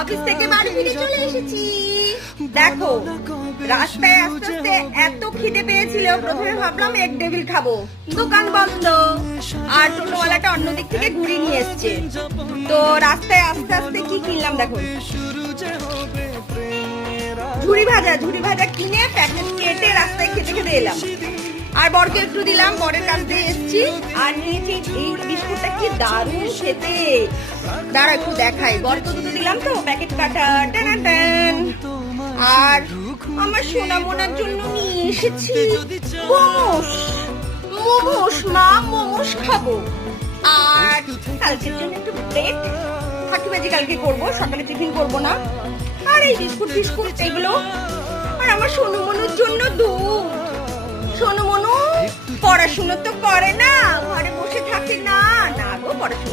Office থেকে বাড়ি ফিরে চলে এসেছি। দেখো, রাস্তায় আস্তে আস্তে এত খিদে পেয়েছিল, প্রথমে ভাবলাম এক টেবিল খাব। দোকান বন্ধ। আর টোটোওয়ালাটা অন্যদিক থেকে ঘুরিয়ে নিয়ে এসছে। তো রাস্তায় আস্তে আস্তে কি কিনলাম দেখো। ঝুড়ি ভাজা ঝুড়ি ভাজা কিনে প্যাকেট কেটে রাস্তায় খেতে খেতে এলাম। আর বরকে একটু দিলাম, বরের কাছ দিয়ে এসেছি। আর নিয়েছি এই বিস্কুটটা কি দারুণ খেতে। দাঁড়া, একটু দেখাই। বরকে দুটো দিলাম তো, প্যাকেট কাটা। টানা আর আমার সোনা মোনার জন্য নিয়ে এসেছি মোমোস। মোমোস, মা, মোমোস খাব। আর কালকের জন্য একটু ব্রেড ফাঁকি বাজি কালকে করব, সকালে টিফিন করব না। আর এই বিস্কুট বিস্কুট, এগুলো। আর আমার সোনু মনুর জন্য দুধ। সোনু পড়াশুনো তো করে না। ঘরে বসে থাকে না। না গো পড়াশুনো